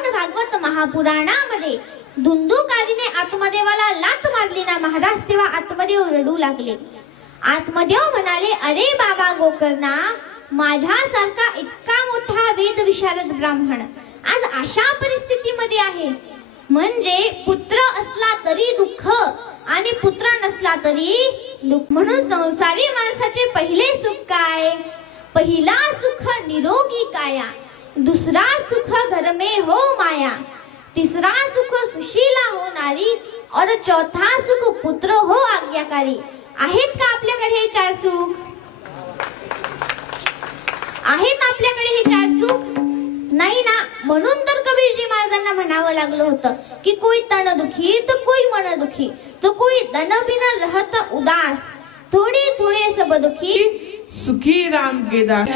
श्रीमद भागवत महापुराणामध्ये धुंदुकारीने आत्मदेवाला लाथ मारली ना महाराज, तेव्हा आत्मदेव रडू लागले. आत्मदेव म्हणाले, अरे बाबा गोकर्णा, माझ्यासारखा इतका मोठा वेद विशारद ब्राह्मण आज अशा परिस्थितीमध्ये आहे. म्हणजे पुत्र असला तरी दुःख आणि पुत्र नसला तरी दुःख. म्हणून संसारी माणसाचे पहिले सुख काय? पहिला सुख निरोगी काया, दुसरा सुख घर में हो माया, तिसरा सुख सुशीला हो नारी, और चौथा सुख पुत्र हो आज्ञाकारी. आहेत का आपल्याकडे हे चार सुख? आहेत आपल्याकडे हे चार सुख? नाही ना. म्हणून तर कबीरजी महाराजांना म्हणावं लागलं होतं की कोई तन दुखी तो कोई मन दुखी, तो कोई तन बिन रहत उदास, थोडे थोडे सब दुखी सुखी राम के दास.